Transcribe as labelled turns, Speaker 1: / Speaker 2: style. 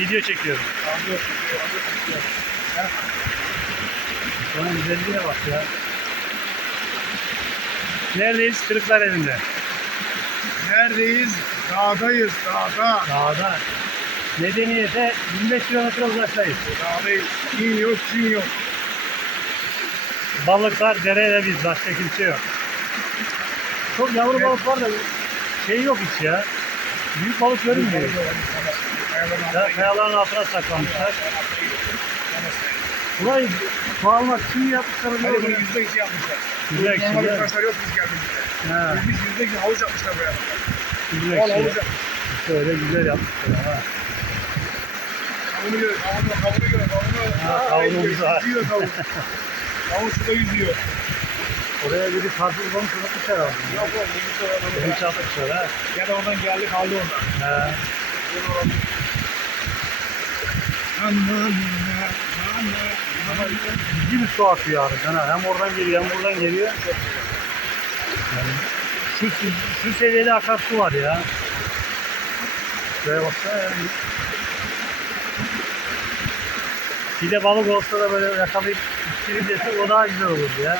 Speaker 1: Video çekiyorum.
Speaker 2: Alıyor, alıyor.
Speaker 1: Şunun güzelliğine bak ya. Neredeyiz? Kırıklar evinde.
Speaker 2: Neredeyiz? Dağdayız, dağda.
Speaker 1: Dağda. Medeniyete 25 kilometre uzaktayız.
Speaker 2: Dağdayız. Çin yok, Çin yok.
Speaker 1: Balıklar derede biz. Başka kimse yok. Çok yavru
Speaker 2: Evet.
Speaker 1: balık var da şey yok hiç ya. Büyük balık görünmüyor. Ya kayaların altına saklanmışlar. Burayı su almak için mi yapmışlar?
Speaker 2: Hadi bunu yüzde iki yapmışlar.
Speaker 1: Yüzde iki, mi?
Speaker 2: taşlar yok biz geldiğimizde. Biz yüzde iki havuç yapmışlar buraya.
Speaker 1: güzel
Speaker 2: Al
Speaker 1: şey.
Speaker 2: havuç yap.
Speaker 1: Şöyle güzel yapmışlar. Ha.
Speaker 2: Kavunu gör, kavunu, kavunu gör, kavunu.
Speaker 1: Ha, kavunumuz var.
Speaker 2: Yüzüyor kavun. Kavun suda yüzüyor.
Speaker 1: Oraya biri karpuz olmuş unutmuş herhalde.
Speaker 2: Yok oğlum, bunu sonra
Speaker 1: Hiç atmışlar ha.
Speaker 2: Ya da oradan geldi kaldı orada.
Speaker 1: Ha. Bir su akıyor abi. Ha. Hem oradan geliyor hem buradan geliyor. Yani şu, şu seviyede akarsu var ya. Şuraya baksana ya. Bir de balık olsa da böyle yakalayıp pişirip desek o daha güzel olurdu ya.